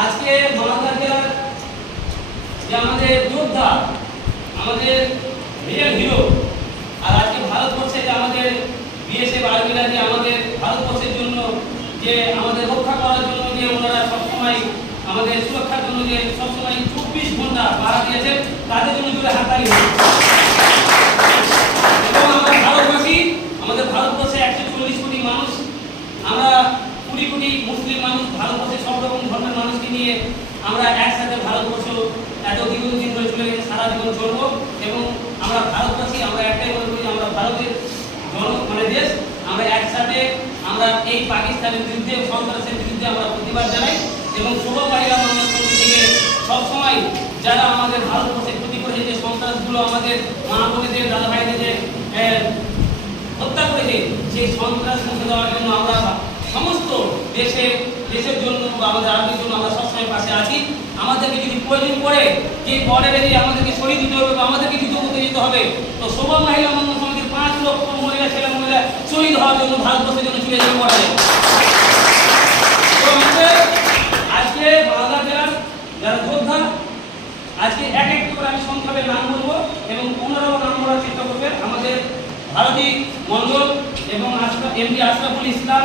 আজকে মালদা জেলার যে আমাদের যোদ্ধা, আমাদের রিয়েল হিরো, আর আজকে ভারতবর্ষে যে আমাদের বিএসএফ আর্মিরা যে আমাদের ভারতবর্ষের জন্য যে আমাদের রক্ষা করার জন্য যে ওনারা সবসময় আমাদের সুরক্ষার জন্য যে সবসময় 24 ঘন্টা পাহারা দিয়েছেন, তাদের জন্য জুড়ে হাততালি হোক। এবং আমরা ভারতবাসী, আমাদের ভারতবর্ষে 140 কোটি মানুষ, আমরা 20 কোটি মুসলিম মানুষ, ভারতবর্ষের সব রকম ধর্মের মানুষকে নিয়ে আমরা একসাথে ভারতবর্ষ এত দীর্ঘদিন ধরে চলে গেছে, সারা জীবন চলবো। এবং আমরা ভারতবাসী, আমরা একটাই মনে করি, আমরা ভারতের দেশ, আমরা একসাথে আমরা এই পাকিস্তানের বিরুদ্ধে, সন্ত্রাসের বিরুদ্ধে আমরা প্রতিবাদ জানাই। এবং শুভকামনা থেকে সবসময় যারা আমাদের ভারতবর্ষে ক্ষতি করেছে, যে সন্ত্রাসগুলো আমাদের মা বোনেদের, দাদা ভাইদের যে হত্যা করেছে, সেই সন্ত্রাস মুছে দেওয়ার জন্য আমরা সমস্ত দেশের জন্য বা আমাদের আর্মির জন্য আমরা সবসময় পাশে আছি। আমাদেরকে যদি প্রয়োজন পড়ে যে বর্ডারে যে আমাদেরকে শহীদ দিতে হবে বা আমাদেরকে যুদ্ধ করতে যেতে হবে, তো সবার মহিলা মন্ডল সমিতির 5 লক্ষ মহিলা, ছেলে মহিলা শহীদ হওয়ার জন্য ভারতবর্ষের জন্য চলে যাবে বর্ডারে। আজকে মালদা জেলার যারা যোদ্ধা, আজকে এক এক করে আমি সংক্ষেপে নাম বলবো এবং ওনারাও নাম বলার চেষ্টা করবে। আমাদের ভারতী মন্ডল এবং এমডি আশরাফুল ইসলাম,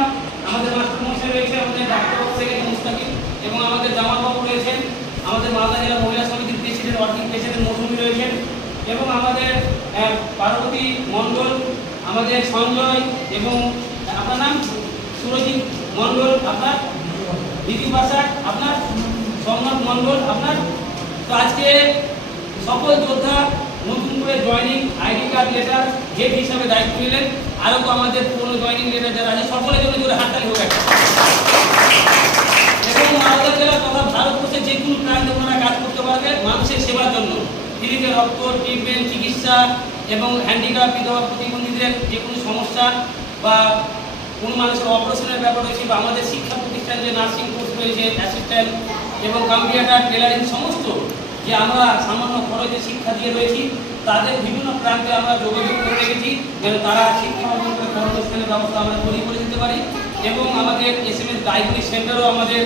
আমাদের মাস্টার মশাই রয়েছে, আমাদের ডাক্তার সেক্রেটারি মুস্তাকিম, এবং আমাদের জামালবাবু রয়েছেন, আমাদের মালদা জেলা মহিলা সমিতির প্রেসিডেন্ট, ওয়ার্কিং প্রেসিডেন্ট মৌসুমী রয়েছেন, এবং আমাদের পার্বতী মন্ডল, আমাদের সঞ্জয়, এবং আপনার নাম সুরজিৎ মন্ডল, আপনার দিদি বাসাক, আপনার সোমনাথ মন্ডল, আপনার। তো আজকে সকল যোদ্ধা নতুন করে joining ID card letter head হিসাবে দায়িত্ব নিলেন। আরও তো আমাদের পুরনো জয়েনিং লেটার যারা আছে, সকলের জন্য জোরে হাততালি হোক। এবং মালদা জেলা তথা ভারতবর্ষের যে কোনো প্রান্তে ওনারা কাজ করতে পারবে মানুষের সেবার জন্য। ফ্রিতে রক্ত, ট্রিটমেন্ট, চিকিৎসা এবং হ্যান্ডিক্যাপ, বিধবা, প্রতিবন্ধীদের যে কোনো সমস্যা বা কোনো মানুষের অপারেশনের ব্যাপার রয়েছে, বা আমাদের শিক্ষা প্রতিষ্ঠান যে নার্সিং কোর্স রয়েছে, অ্যাসিস্ট্যান্ট এবং কম্পিউটার, টেলারিং, সমস্ত যে আমরা সামান্য খরচে শিক্ষা দিয়ে রয়েছি, তাদের বিভিন্ন প্রান্তে আমরা যোগাযোগ করে রেখেছি যেন তারা শিক্ষা অর্জন করে কর্মস্থানের ব্যবস্থা আমরা তৈরি করে দিতে পারি। এবং আমাদের SMS ডায়াগনস্টিক সেন্টারও আমাদের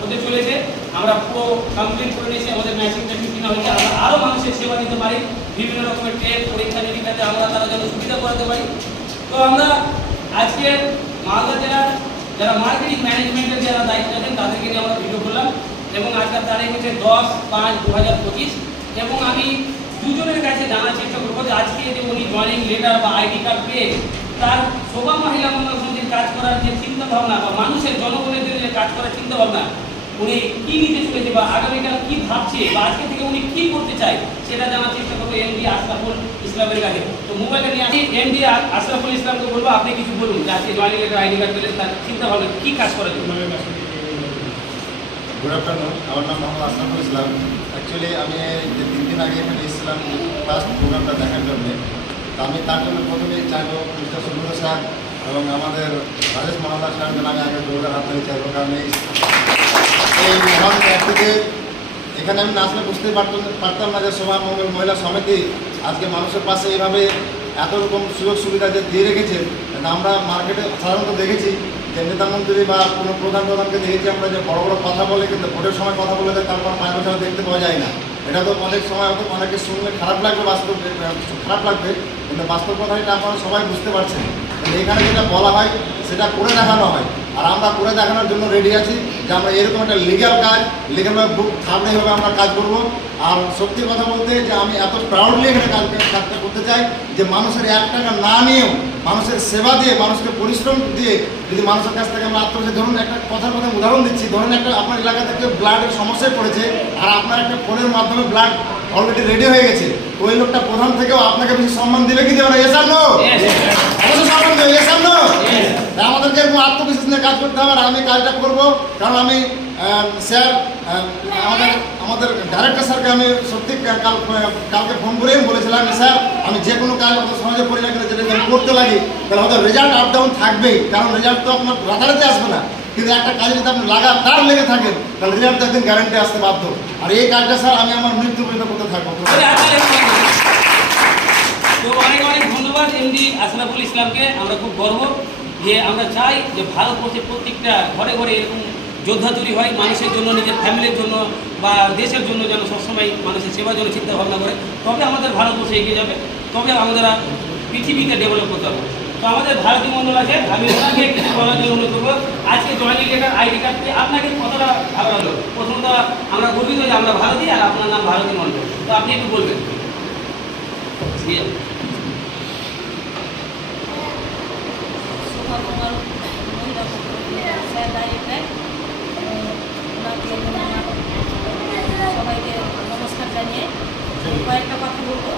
হতে চলেছে, আমরা পুরো কমপ্লিট করে নিয়েছি, আমাদের মেশিনটা কিনা হয়েছে, আমরা আরও মানুষের সেবা দিতে পারি, বিভিন্ন রকমের টেস্ট পরীক্ষা নিরীক্ষাতে আমরা তারা যেন সুবিধা করাতে পারি। তো আমরা আজকে মালদা জেলার যারা মার্কেটিং ম্যানেজমেন্টের যারা দায়িত্ব আছেন তাদেরকে নিয়ে আমরা ভিডিও করলাম। এবং আজকের তারিখ হচ্ছে 10/5/2025। এবং আমি দুজনের কাছে জানার চেষ্টা করবো যে আজকে যে উনি জয়েনিং লেটার বা আইডি কার্ড পেয়ে তার শোভা মহিলা মন্ডল সমিতির কাজ করার যে চিন্তা ভাবনা বা মানুষের জনগণের জন্য যে কাজ করার চিন্তা ভাবনা, উনি কি নিতে চলেছে বা আগামীকাল কি ভাবছে বা আজকে থেকে উনি কি করতে চায়, সেটা জানার চেষ্টা করবো এমডি আশরাফুল ইসলামের কাছে। তো মোবাইলটা নিয়ে আসি, এমডি আশরাফুল ইসলামকে বলবো আপনি কিছু বলুন যে আজকে জয়েনিং লেটার আইডি কার্ড পেলেন, তার চিন্তা ভাবনা কি কাজ করার জন্য। গুড আফটারনুন, আমার নাম মোহাম্মদ আশরাফুল ইসলাম। অ্যাকচুয়ালি আমি যে 3 দিন আগে এখানে এসেছিলাম ফার্স্ট প্রোগ্রামটা দেখার জন্যে। তো আমি তার জন্য প্রথমেই চাইবো মিস্টার সুব্রত স্যার এবং আমাদের রাজেশ মহাদার স্যার যেন আমি আগে দৌড়ে হাততালি চাইবো। কারণ এই মহান ব্যক্তিকে এখানে আমি না আসলে বুঝতেই পারতাম না যে শোভা মঙ্গল মহিলা সমিতি আজকে মানুষের পাশে এইভাবে এত রকম সুযোগ সুবিধা যে দিয়ে রেখেছে। আমরা মার্কেটে সাধারণত দেখেছি যে নেতামন্ত্রী বা কোনো প্রধানকে দেখেছি আমরা যে বড় বড় কথা বলে, কিন্তু ভোটের সময় কথা বলে দেয়, তারপর 5 বছর দেখতে পাওয়া যায় না। এটা তো অনেক সময় হয়তো অনেকে শুনলে খারাপ লাগবে, খারাপ লাগবে, কিন্তু বাস্তব কথা এটা আপনারা সবাই বুঝতে পারছেন। কিন্তু এখানে যেটা বলা হয় সেটা করে দেখানো হয়, আর আমরা করে দেখানোর জন্য রেডি আছি যে আমরা এরকম একটা লিগ্যাল কাজ, লিগ্যালভাবে বুক থামলেভাবে আমরা কাজ করব। আর সত্যি কথা বলতে যে আমি এত প্রাউডলি এখানে কাজটা করতে চাই যে মানুষের 1 টাকা না নিয়েও মানুষের সেবা দিয়ে, মানুষকে পরিশ্রম দিয়ে যদি মানুষের কাছ থেকে আমরা আত্মবিশ্বাস, ধরুন একটা কথার উদাহরণ দিচ্ছি, ধরুন একটা আপনার এলাকা থেকে ব্লাডের সমস্যায় পড়েছে আর আপনার একটা ফোনের মাধ্যমে ব্লাড অলরেডি রেডি হয়ে গেছে, তো ওই লোকটা প্রধান থেকেও আপনাকে বেশি সম্মান দেবে কি দেবে না? এস আর নো? অবশ্যই সম্মান দেবে। এস আর নো? আমাদেরকে এরকম আত্মবিশ্বাস নিয়ে কাজ করতে হবে। আর আমি কাজটা করবো কারণ আমি স্যার আমাদের ডাইরেক্টর স্যারকে আমি সত্যি কালকে ফোন করেই বলেছিলাম, স্যার আমি যে কোনো কাজ অত সহজে করি না, কিন্তু যেটা আমি করতে লাগি তাহলে হয়তো রেজাল্ট আপ ডাউন থাকবেই, কারণ রেজাল্ট তো আপনার রাতারাতি আসবে না, কিন্তু একটা কাজে যদি আপনি লাগাতার লেগে থাকেন তাহলে রেজাল্ট একদিন গ্যারান্টি আসতে বাধ্য। আর এই কাজটা স্যার আমি আমার মৃত্যু পর্যন্ত করতে থাকবো। তো অনেক অনেক ধন্যবাদ এমডি আশরাফুল ইসলামকে। আমরা খুব গর্ব যে আমরা চাই যে ভারতবর্ষের প্রত্যেকটা ঘরে ঘরে এরকম যোদ্ধা তৈরি হয় মানুষের জন্য, নিজের ফ্যামিলির জন্য বা দেশের জন্য, যেন সবসময় মানুষের সেবার জন্য চিন্তা ভাবনা করে, তবে আমাদের ভারতবর্ষ এগিয়ে যাবে, তবে আমরা পৃথিবীতে ডেভেলপ করতে পারবো। তো আমাদের ভারতীয় মণ্ডল আছে, আমি ওনাকে কিছু বলার জন্য অনুরোধ করবো। আজকে জয়েনিং লেটার আইডি কার্ড পেয়ে আপনাকে কতটা ভালো লাগলো? প্রথমত আমরা গর্বিত যে আমরা ভারতীয়, আর আপনার নাম ভারতী মণ্ডল, তো আপনি একটু বলবেন। সবাইকে নমস্কার জানিয়ে কয়েকটা কথা বলবো।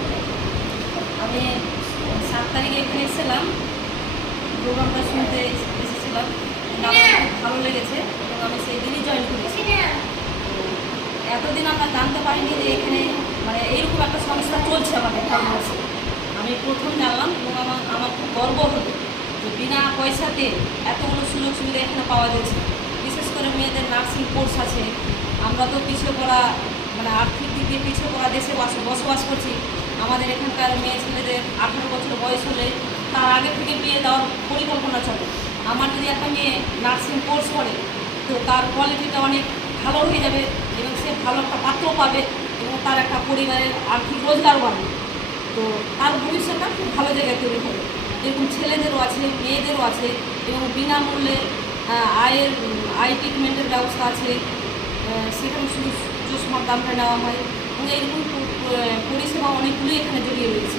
আমি 7 তারিখে এখানে এসেছিলাম, প্রোগ্রামটা শুনতে এসেছিলাম, আমার খুব ভালো লেগেছে এবং আমি সেই দিনই জয়েন করেছি। এতদিন আমরা জানতে পারিনি যে এখানে মানে এইরকম একটা সংস্থা চলছে আমাদের ভারতবর্ষে। আমি প্রথম জানলাম এবং আমার খুব গর্ব হলো যে বিনা পয়সাতে এতগুলো সুযোগ সুবিধা এখানে পাওয়া যাচ্ছে। বিশেষ করে মেয়েদের নার্সিং কোর্স আছে। আমরা তো পিছিয়ে পড়া, মানে আর্থিক দিক দিয়ে পিছিয়ে পড়া দেশে বসবাস করছি। আমাদের এখানকার মেয়ে ছেলেদের 18 বছর বয়স হলে তার আগে থেকে বিয়ে দেওয়ার পরিকল্পনা চলে। আমার যদি একটা মেয়ে নার্সিং কোর্স করে, তো তার কোয়ালিটিটা অনেক ভালো হয়ে যাবে এবং সে ভালো একটা পাত্র পাবে এবং তার একটা পরিবারের আর্থিক রোজগার বাড়বে। তো তার ভবিষ্যৎটা খুব ভালো জায়গায় তৈরি হবে। এরকম ছেলেদেরও আছে, মেয়েদেরও আছে এবং বিনামূল্যে আই ট্রিটমেন্টের ব্যবস্থা আছে। সেখানে শুধু চশমার দামটা নেওয়া হয় এবং এরকম পরিষেবা অনেকগুলোই এখানে জড়িয়ে রয়েছে।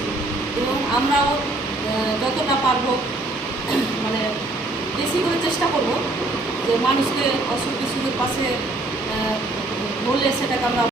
এবং আমরাও যতটা পারবো মানে বেশি করে চেষ্টা করব যে মানুষকে অসুখ বিসুখের পাশে বললে সেটাকে আমরা